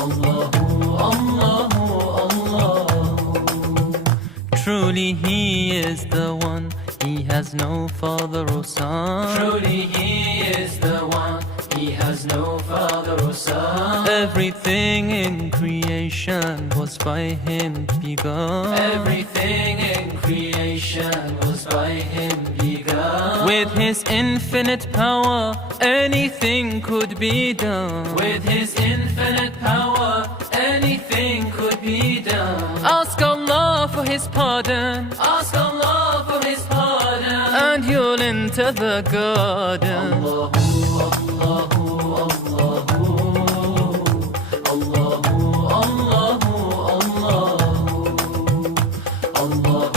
Allahu, Allahu, Allah. Truly He is the one, He has no father or son. Truly He is the one, He has no father or son. Everything in creation was by Him begun. Everything in creation was by Him begun. With His infinite power, anything could be done. With His infinite power, anything could be done. Ask Allah for His pardon, Ask Allah for His pardon, and you'll enter the garden. Allahu, Allah.